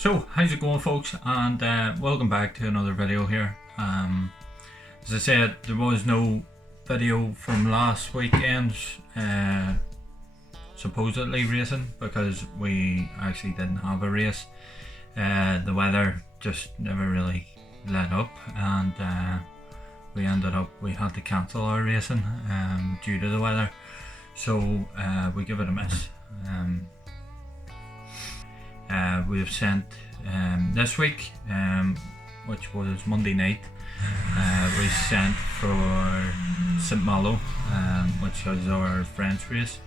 So, how's it going, folks? And welcome back to another video here. As I said, there was no video from last weekend's supposedly racing because we actually didn't have a race. The weather just never really let up, and we had to cancel our racing due to the weather. So we give it a miss. We've sent this week, which was Monday night, we sent for Malo, which is our French race.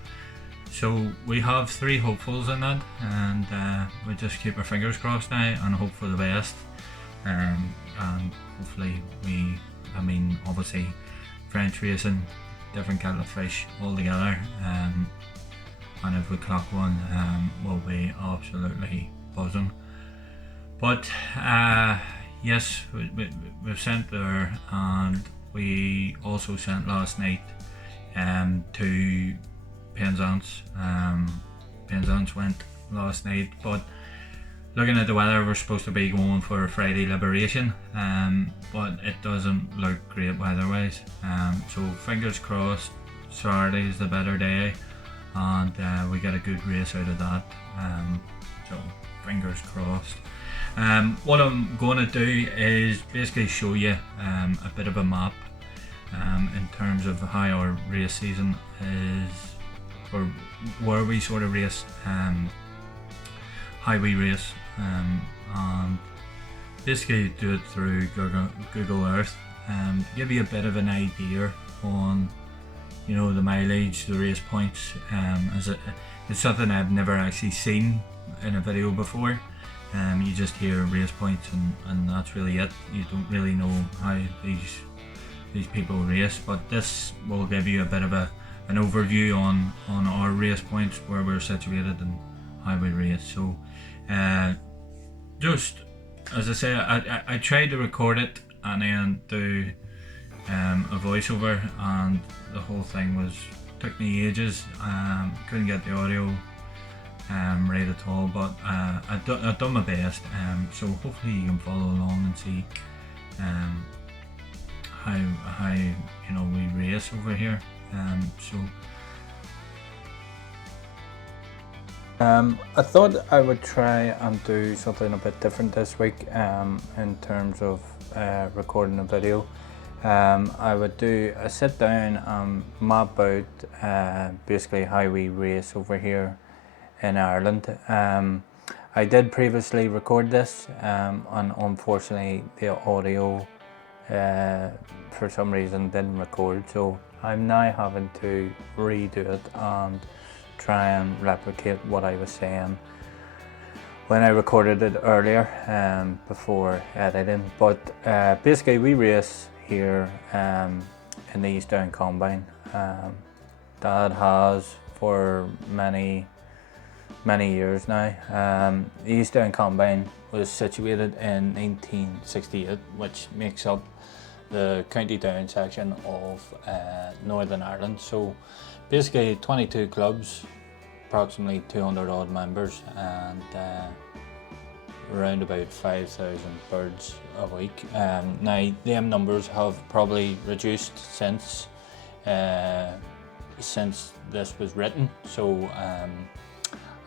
So we have 3 hopefuls in that, and we just keep our fingers crossed now and hope for the best. And hopefully obviously French racing, different kettle of fish altogether. And if we clock one, we'll be absolutely buzzing. But yes, we've sent there, and we also sent last night to Penzance. Penzance went last night, but looking at the weather, we're supposed to be going for Friday Liberation, but it doesn't look great weather-wise. So fingers crossed, Saturday is the better day, and we get a good race out of that. So fingers crossed. What I'm going to do is basically show you a bit of a map in terms of how our race season is, or where we sort of race, how we race, and basically do it through Google Earth, to give you a bit of an idea on, you know, the mileage, the race points. It's something I've never actually seen in a video before. You just hear race points, and that's really it. You don't really know how these people race, but this will give you a bit of an overview on our race points, where we're situated and how we race. So just as I say, I tried to record it and then do a voiceover, and the whole thing took me ages. Couldn't get the audio right at all, but I've done my best. So hopefully you can follow along and see how we race over here. I thought I would try and do something a bit different this week in terms of recording a video. I would do a sit down and map out basically how we race over here in Ireland. I did previously record this, and unfortunately the audio for some reason didn't record, so I'm now having to redo it and try and replicate what I was saying when I recorded it earlier before editing. But basically we race here in the East Down Combine. Dad has for many years now. The East Down Combine was situated in 1968, which makes up the County Down section of Northern Ireland. So basically 22 clubs, approximately 200 odd members, and around about 5,000 birds a week. Now them numbers have probably reduced since this was written, so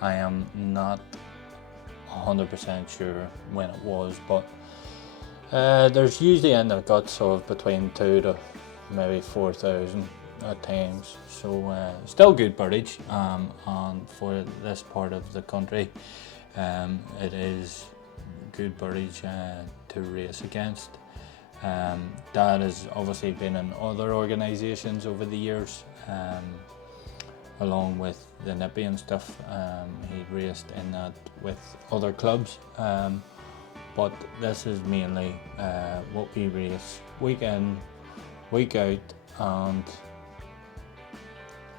I am not 100% sure when it was, but there's usually in the guts of between 2 to maybe 4,000 at times, so still good birdage, and for this part of the country it is good birdage to race against. Dad has obviously been in other organisations over the years, along with the Nippy and stuff. He raced in that with other clubs, but this is mainly what we race week in, week out, and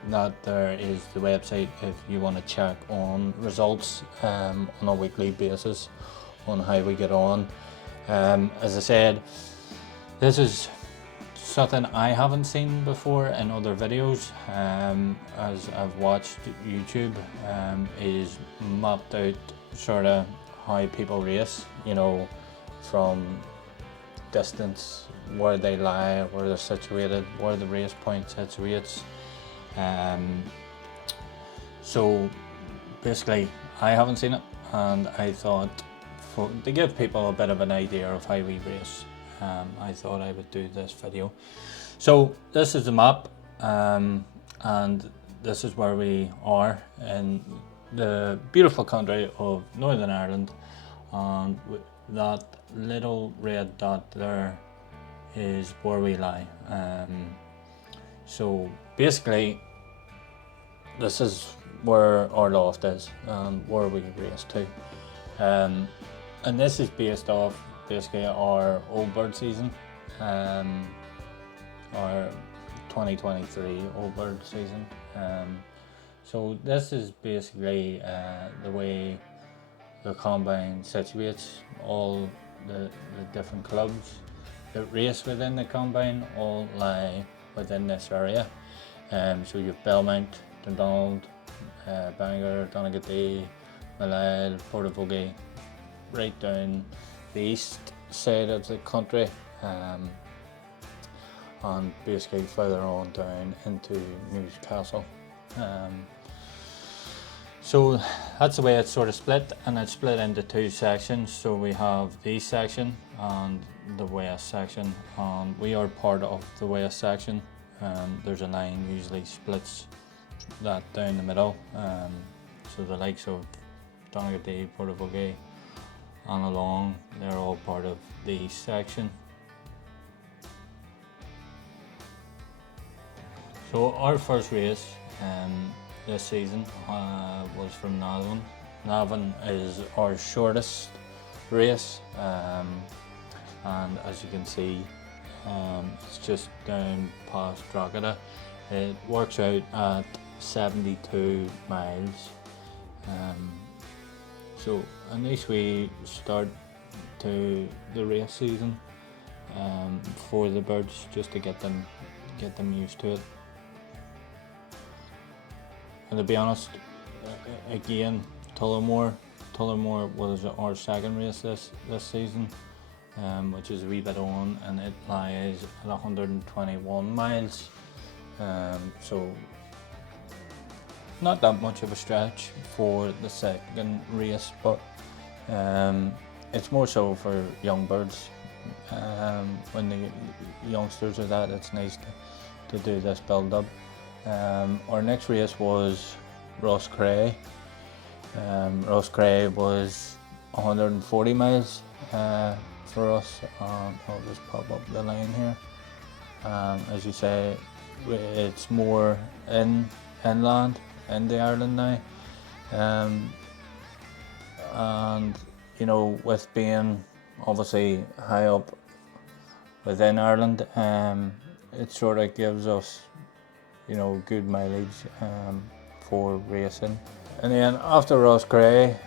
that there is the website if you want to check on results on a weekly basis on how we get on. As I said, this is something I haven't seen before in other videos, as I've watched YouTube, is mapped out sort of how people race, you know, from distance, where they lie, where they're situated, where the race point situates. So basically, I haven't seen it, and I thought to give people a bit of an idea of how we race, I thought I would do this video. So this is the map, and this is where we are in the beautiful country of Northern Ireland, and that little red dot there is where we lie. So basically, this is where our loft is and where we race to. And this is based off basically our old bird season, our 2023 old bird season. So this is basically the way the combine situates. All the different clubs that race within the combine all lie within this area. So you've Belmont, Dundonald, Bangor, Donaghadee, Malo, Portavogie, right down the east side of the country, and basically further on down into Newcastle. So that's the way it's sort of split, and it's split into two sections. So we have the east section and the west section, and we are part of the west section. There's a line usually splits that down the middle. So the likes of Donaghadee, Portavogie and along, they're all part of the east section. So our first race this season was from Navan. Navan is our shortest race, and as you can see, it's just down past Drogheda. It works out at 72 miles. So a nice way start to the race season for the birds, just to get them used to it. And to be honest, again, Tullamore was our second race this season, which is a wee bit on, and it lies at 121 miles. So not that much of a stretch for the second race, but it's more so for young birds. When the youngsters are that, it's nice to do this build up. Our next race was Rosscray. Rosscray was 140 miles for us. I'll just pop up the line here. As you say, it's more inland in the Ireland now, and you know, with being obviously high up within Ireland, it sort of gives us, you know, good mileage for racing. And then after Rosscray,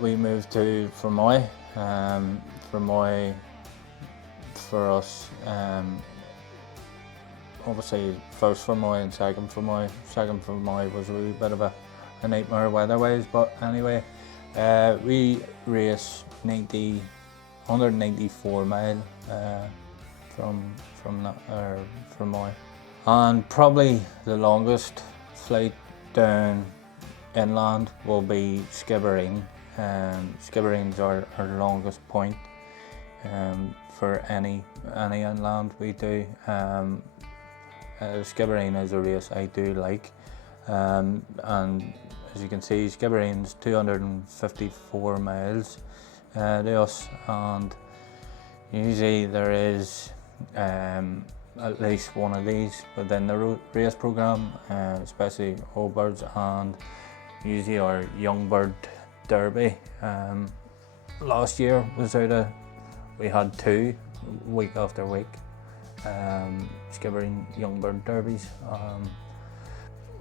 we moved to Fermoy. Fermoy for us, obviously first Fermoy and second Fermoy. Second Fermoy was a wee bit of a nightmare weather-wise, but anyway, we raced 194 mile from Fermoy. And probably the longest flight down inland will be Skibbereen. Skibbereen's our longest point for any inland we do. Skibbereen is a race I do like, and as you can see, Skibbereen's 254 miles to us, and usually there is at least one of these within the race programme, especially old birds, and usually our young bird derby. Last year we had two week after week, Skibbereen young bird derbies.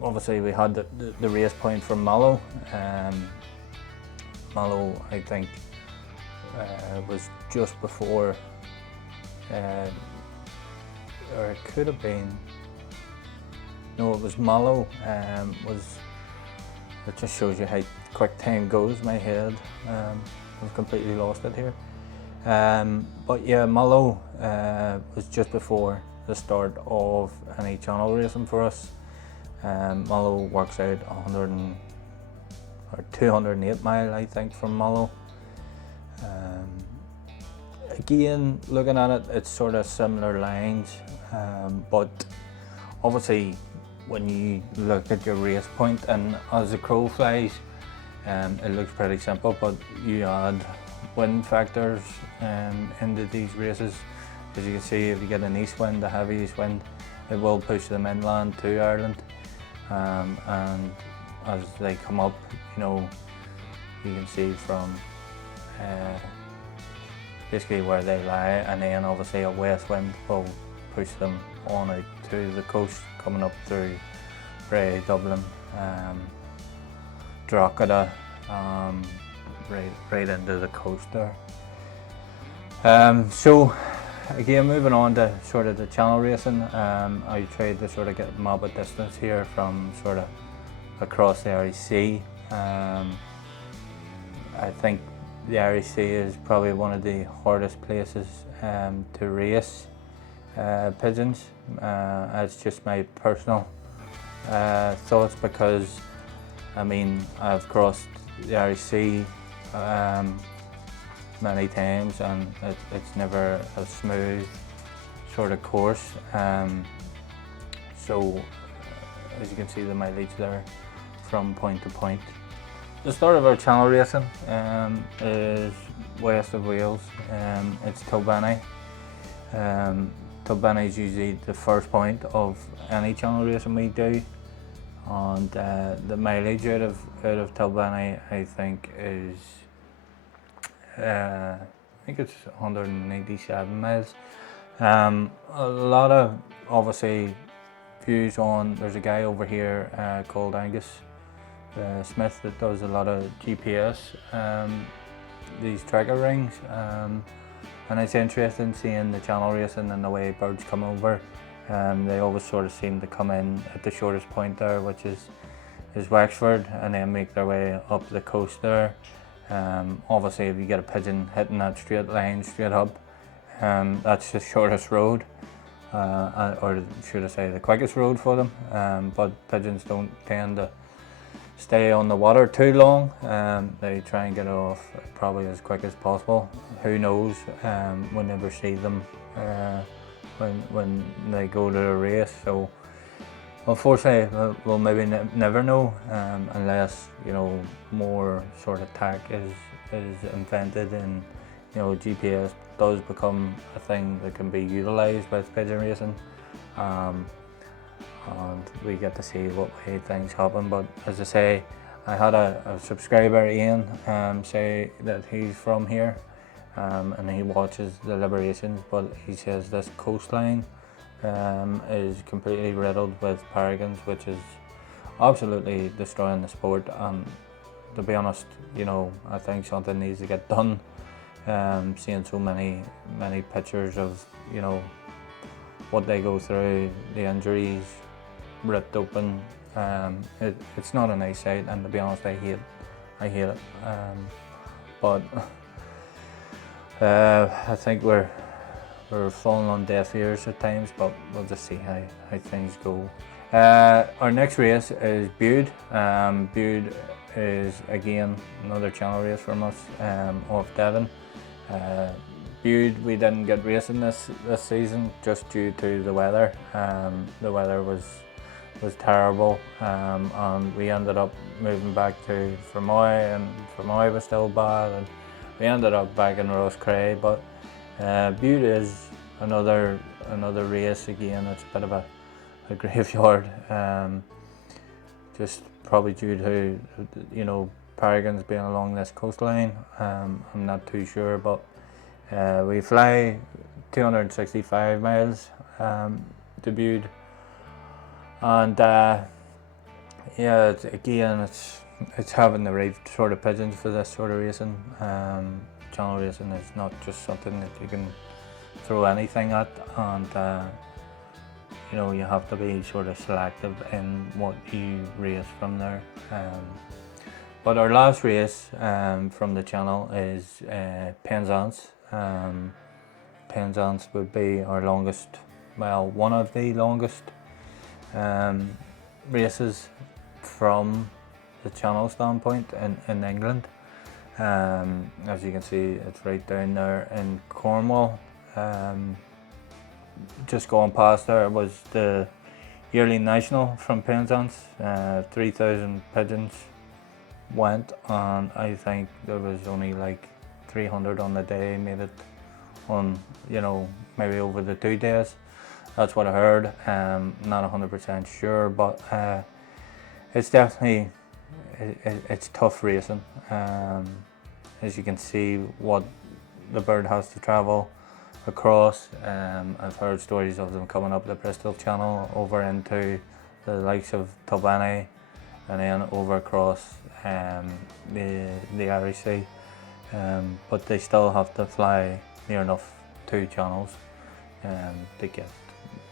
Obviously we had the race point from Malo. Malo, I think, was just before, or it could have been, no, it was Malo. It just shows you how quick time goes, my head. I've completely lost it here. But yeah, Malo was just before the start of any channel racing for us. Malo works out 208 mile, I think, from Malo. Again, looking at it, it's sort of similar lines, but obviously when you look at your race point and as the crow flies, it looks pretty simple, but you add wind factors into these races. As you can see, if you get an east wind, a heavy east wind, it will push them inland to Ireland, and as they come up, you can see from basically where they lie, and then obviously a west wind will push them on out to the coast, coming up through Bray, Dublin, Drogheda, right into the coast there. So again, moving on to sort of the channel racing, I tried to sort of get mob at distance here from sort of across the Irish Sea. I think the Irish Sea is probably one of the hardest places to race pigeons. It's just my personal thoughts, because I mean, I've crossed the Irish Sea many times, and it's never a smooth sort of course. So as you can see, the mileage there from point to point. The start of our channel racing is west of Wales. It's Kilbenny. Kilbenny is usually the first point of any channel racing we do, and the mileage out of Kilbenny, I think, is I think it's 187 miles. A lot of obviously views on. There's a guy over here called Angus Smith that does a lot of GPS, these tracker rings, and it's interesting seeing the channel racing and the way birds come over. They always sort of seem to come in at the shortest point there, which is Wexford, and then make their way up the coast there. Obviously, if you get a pigeon hitting that straight line straight up, that's the shortest road, or should I say the quickest road for them. But pigeons don't tend to stay on the water too long. They try and get off probably as quick as possible. Who knows? We'll never see them when they go to a race. So unfortunately, we'll maybe never know unless more sort of tech is invented, and GPS does become a thing that can be utilised with pigeon racing. And we get to see what way things happen. But as I say, I had a subscriber, Ian, say that he's from here, and he watches the Liberations, but he says this coastline is completely riddled with peregrines, which is absolutely destroying the sport. And to be honest, I think something needs to get done. Seeing so many pictures of what they go through, the injuries, ripped open. It's not a nice sight, and to be honest, I hate it. But I think we're falling on deaf ears at times, but we'll just see how things go. Our next race is Bude. Bude is again another channel race from us, off Devon. Bude, we didn't get racing this season just due to the weather. The weather was terrible, and we ended up moving back to Fermoy, and Fermoy was still bad, and we ended up back in Rosscray. But Bude is another race again. It's a bit of a graveyard, just probably due to peregrines being along this coastline. I'm not too sure, but we fly 265 miles to Bude, and yeah, it's having the right sort of pigeons for this sort of racing. Channel racing is not just something that you can throw anything at, and you have to be sort of selective in what you race from there. But our last race from the channel is Penzance. Penzance would be our longest, well, one of the longest races from the channel standpoint in England. As you can see, it's right down there in Cornwall. Just going past there was the yearly national from Penzance. 3,000 pigeons went, and I think there was only like 300 on the day made it on, maybe over the 2 days. That's what I heard. Not 100% sure, but it's definitely it's tough racing. As you can see, what the bird has to travel across. I've heard stories of them coming up the Bristol Channel over into the likes of Tulbany, and then over across the Irish Sea. But they still have to fly near enough 2 channels to get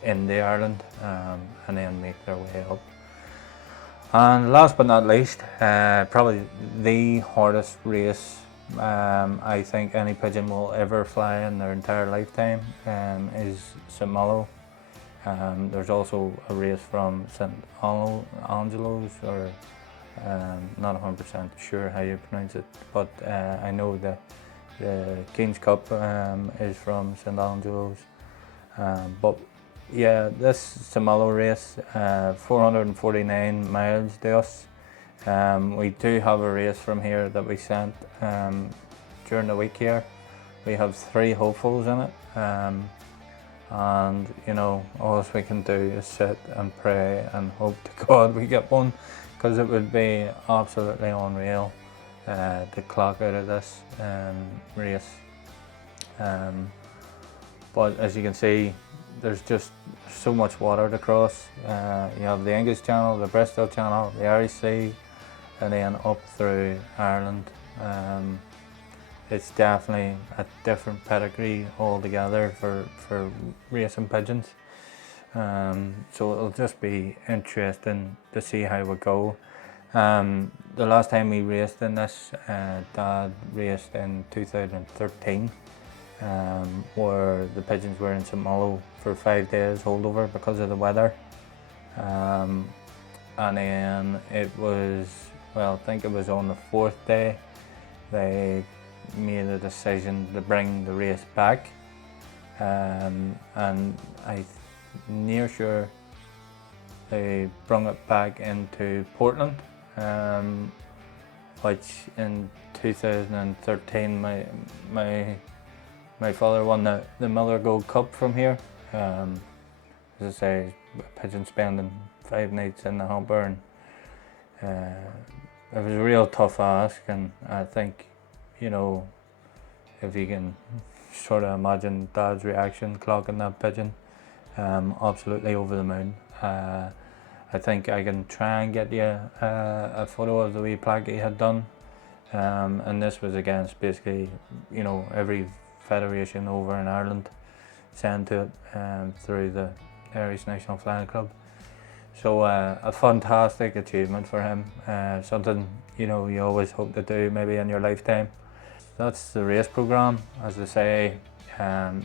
into Ireland and then make their way up. And last but not least, probably the hardest race I think any pigeon will ever fly in their entire lifetime is St Malo. There's also a race from St Angelo's, or not 100% sure how you pronounce it, but I know the King's Cup is from St Angelo's. But yeah, this St Malo race, 449 miles to us. We do have a race from here that we sent during the week here. We have 3 hopefuls in it, and all we can do is sit and pray and hope to God we get one, because it would be absolutely unreal to clock out of this race. But as you can see, there's just so much water to cross. You have the English Channel, the Bristol Channel, the Irish Sea, and then up through Ireland. It's definitely a different pedigree altogether for racing pigeons. So it'll just be interesting to see how we go. The last time we raced in this, Dad raced in 2013, where the pigeons were in St Malo for 5 days holdover because of the weather. And then it was, I think it was on the 4th day, they made a decision to bring the race back. And I'm near sure they brought it back into Portland, which in 2013 my father won the Miller Gold Cup from here. As I say, pigeon spending 5 nights in the hamper, and it was a real tough ask, and I think, if you can sort of imagine Dad's reaction clocking that pigeon, absolutely over the moon. I think I can try and get you a photo of the wee plaque he had done, and this was against basically, every federation over in Ireland sent to it through the Irish National Flying Club. So a fantastic achievement for him, something you always hope to do maybe in your lifetime. That's the race programme. As I say,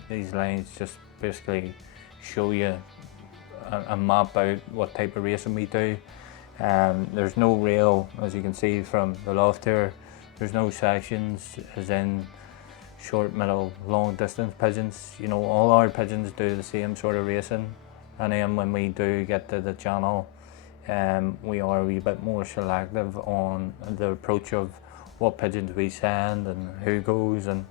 these lines just basically show you and map out what type of racing we do. There's no real, as you can see from the loft here, there's no sections as in short, middle, long distance pigeons. All our pigeons do the same sort of racing, and then when we do get to the channel, we are a wee bit more selective on the approach of what pigeons we send and who goes and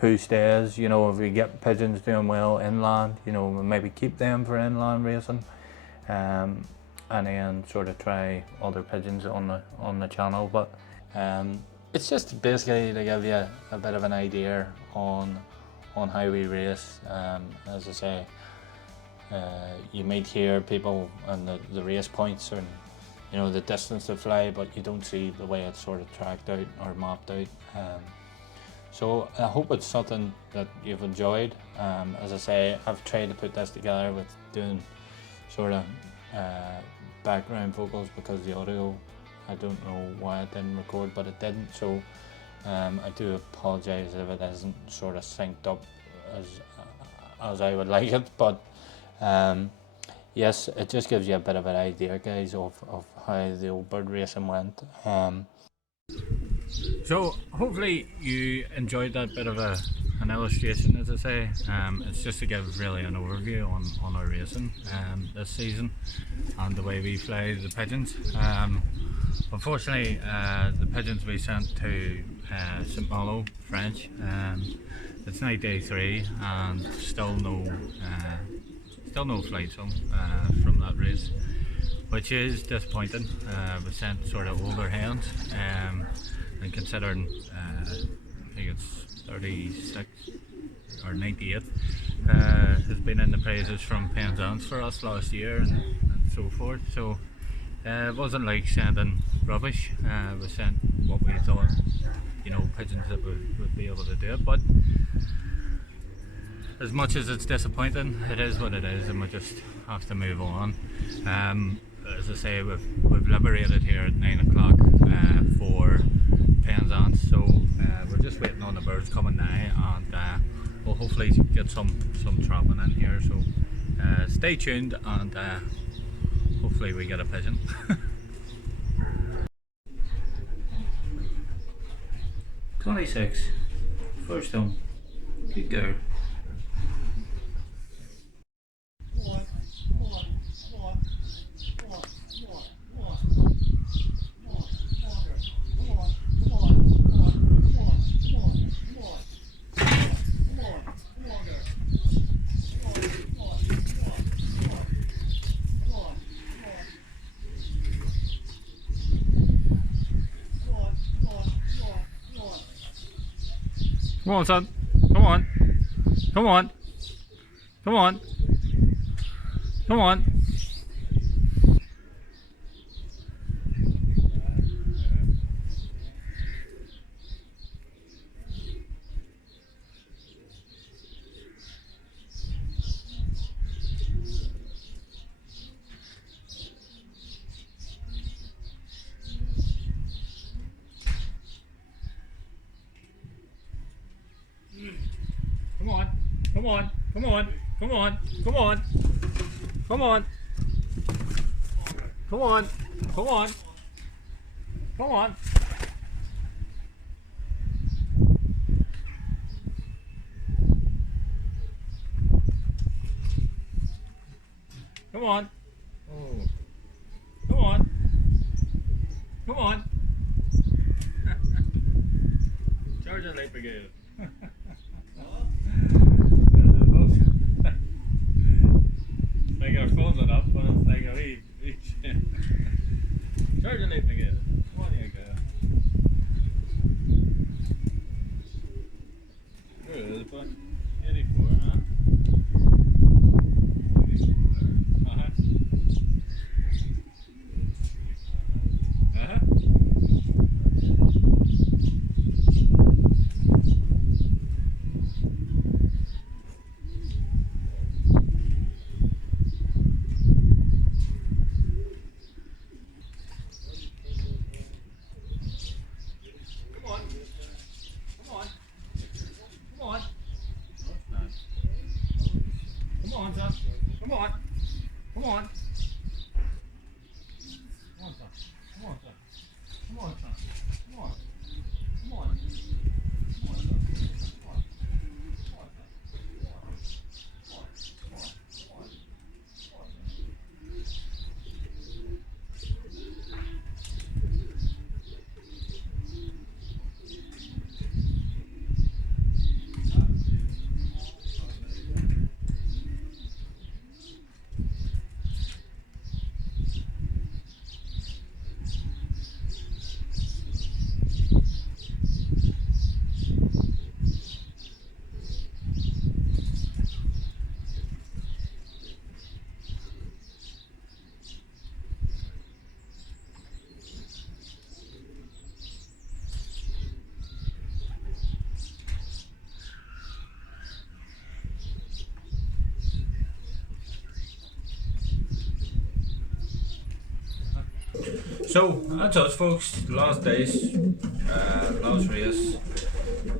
who stays. If we get pigeons doing well inland, we maybe keep them for inland racing, and then sort of try other pigeons on the channel. But it's just basically to give you a bit of an idea on how we race. As I say, you might hear people and the race points and the distance to fly, but you don't see the way it's sort of tracked out or mapped out. So I hope it's something that you've enjoyed. As I say, I've tried to put this together with doing sort of background vocals because the audio I don't know why it didn't record, but it didn't. So I do apologise if it isn't sort of synced up as I would like it, but yes, it just gives you a bit of an idea, guys, of how the old bird racing went. So hopefully you enjoyed that bit of an illustration, as I say. It's just to give really an overview on our racing this season and the way we fly the pigeons. Unfortunately, the pigeons we sent to St Malo, French, it's night day 3 and still no flights home from that race, which is disappointing. We sent sort of older hens, and considering I think it's 36 or 98 has been in the praises from Penzance for us last year and so forth. So it wasn't like sending rubbish. We sent what we thought, pigeons that would be able to do it. But as much as it's disappointing, it is what it is, and we just have to move on. As I say, we've liberated here at 9 o'clock for Penzance, so we're just waiting on the birds coming now, and we'll hopefully get some trapping in here. So stay tuned, and hopefully we get a pigeon. 26, first home, good girl. Come on, son. Come on. Come on. Come on. Come on. Come on, come on, come on, come on, come on, come on, come on, come on, come on. Come on. Oh. Come on. Come on. Charge it like brigade. Like our phones are up, but it's like a wee charge it like brigade. Come on, you go. There it is, but 84, huh? 84. Uh-huh. Uh-huh. Come on, son. Come on. Come on. Come on, son. Come on, son. Come on, son. Come on. Come on. Come on, son. Come on. Come on, son. Come on. Come on. Come on. Come on. Come on, son. So that's us, folks. Last days, last race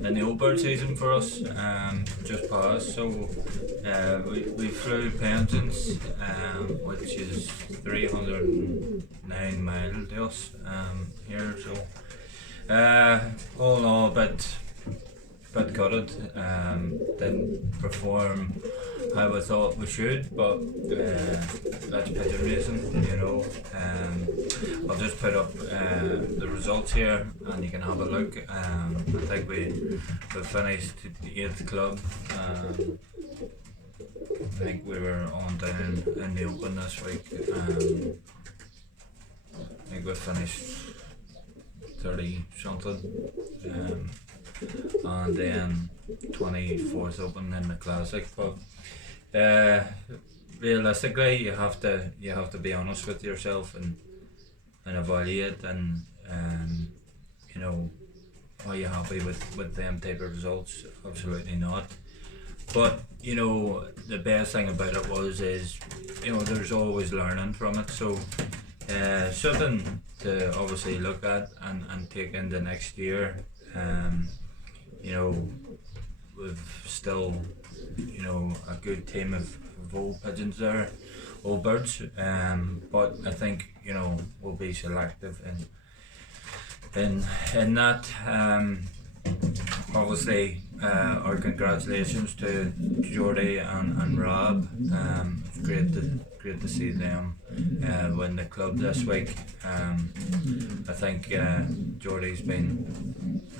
in the old bird season for us, just passed. So we flew Penzance, which is 309 miles to us here. So all in all, a bit gutted. Didn't perform how I thought we should, but that's pigeon racing, you know. I'll just put up the results here, and you can have a look. I think we finished the 8th club. I think we were on down in the open this week. I think we finished 30 something. And then 24th open in the classic, but realistically you have to be honest with yourself and evaluate, and you know, are you happy with them type of results? Absolutely not. But you know, the best thing about it is you know, there's always learning from it, so something to obviously look at and take into next year. You know, we've still, you know, a good team of old pigeons there, old birds, but I think, you know, we'll be selective in that. Obviously, our congratulations to Jordy and Rob. It's great to see them win the club this week. I think Jordy's been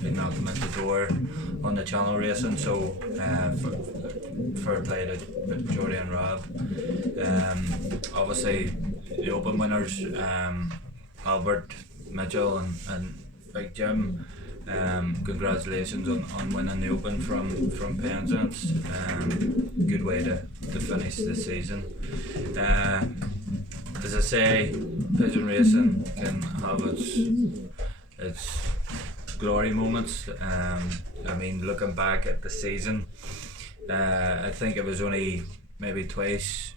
knocking at the door on the channel racing, so fair play to Jordy and Rob. Obviously, the open winners, Albert, Mitchell and Big Jim. Congratulations on winning the open from Penzance. Good way to finish the season. As I say, pigeon racing can have its glory moments. I mean, looking back at the season, I think it was only maybe twice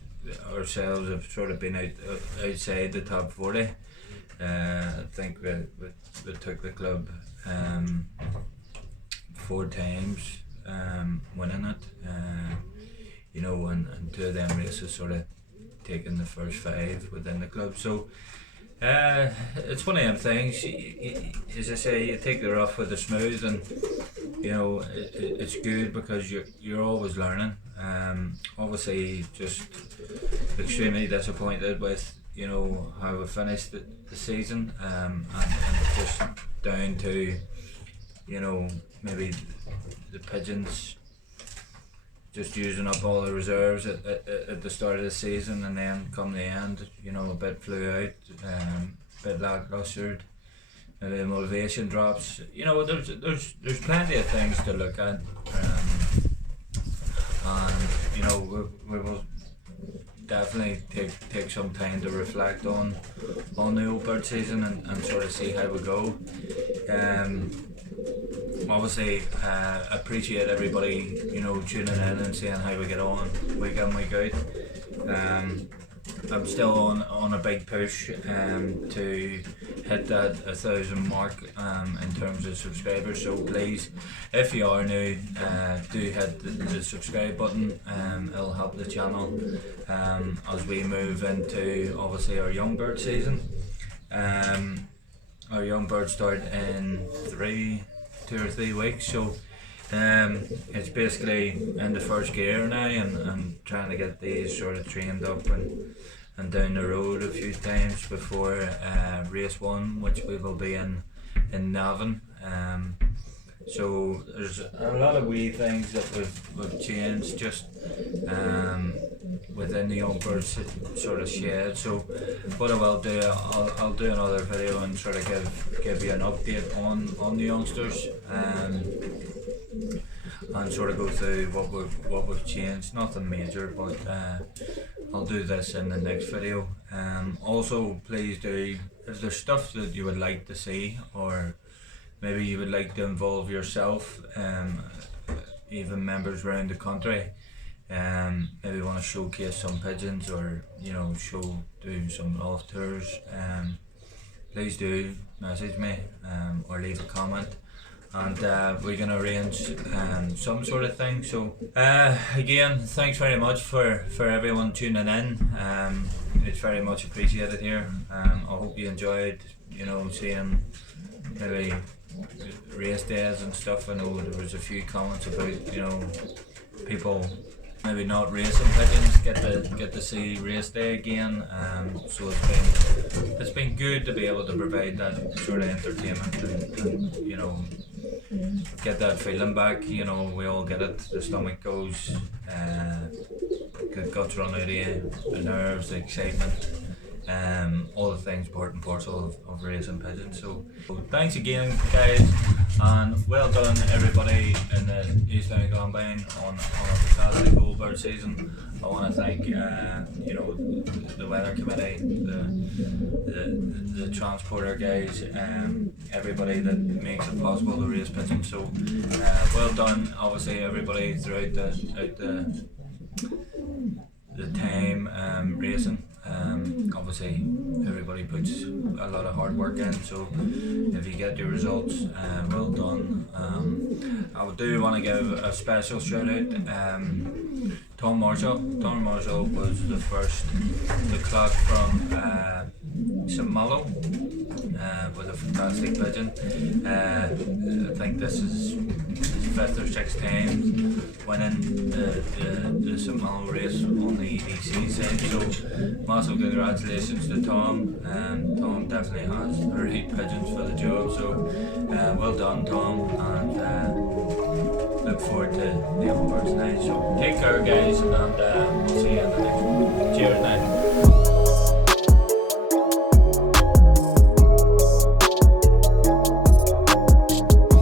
ourselves have sort of been outside the top 40. I think we took the club 4 times, winning it, you know, and 2 of them races sort of taking the first 5 within the club. So it's one of them things, as I say, you take the rough with the smooth, and you know, it's good because you're always learning. Obviously just extremely disappointed with, you know, how we finished the season, and just down to, you know, maybe the pigeons just using up all the reserves at the start of the season, and then come the end, you know, a bit flew out, a bit lacklustre, maybe the motivation drops. You know, there's plenty of things to look at, and you know, we will definitely take some time to reflect on the old bird season and sort of see how we go. Obviously, appreciate everybody, you know, tuning in and seeing how we get on week in, week out. I'm still on a big push to hit that 1,000 mark in terms of subscribers. So please, if you are new, do hit the subscribe button. It'll help the channel as we move into obviously our young bird season. Our young birds start in 2 or 3 weeks. So it's basically in the first gear now, and trying to get these sort of trained up and down the road a few times before race 1, which we will be in Navan. So there's a lot of wee things that we've changed just within the young birds sort of shed. So what I will do, I'll do another video and sort of give you an update on the youngsters, and sort of go through what we've changed. Nothing major, but I'll do this in the next video. Also, please do, if there's stuff that you would like to see, or maybe you would like to involve yourself, even members around the country, maybe want to showcase some pigeons, or you know, do some loft tours, please do message me or leave a comment, and we're gonna arrange some sort of thing. So again, thanks very much for everyone tuning in. It's very much appreciated here. I hope you enjoyed, seeing maybe race days and stuff. I know there was a few comments about, people maybe not racing pigeons get to see race day again. So it's been good to be able to provide that sort of entertainment and get that feeling back. We all get it. The stomach goes, the guts run out of you, the nerves, the excitement. All the things part and parcel of racing pigeons. So thanks again, guys, and well done everybody in the East County Combine on a fantastic old bird season. I want to thank the weather committee, the transporter guys, everybody that makes it possible to race pigeons. So well done, obviously everybody throughout the time racing. Obviously everybody puts a lot of hard work in, so if you get your results, well done. I do want to give a special shout out Tom Marshall. Tom Marshall was the first to clock from St. Malo with a fantastic pigeon. I think this is his 5th or 6th time winning the St. Malo race on the EDC side. So massive congratulations to Tom. Tom definitely has the right pigeons for the job. So well done, Tom, and look forward to the other birds tonight. So take care, guys, and we'll see you in the next one. Cheers now.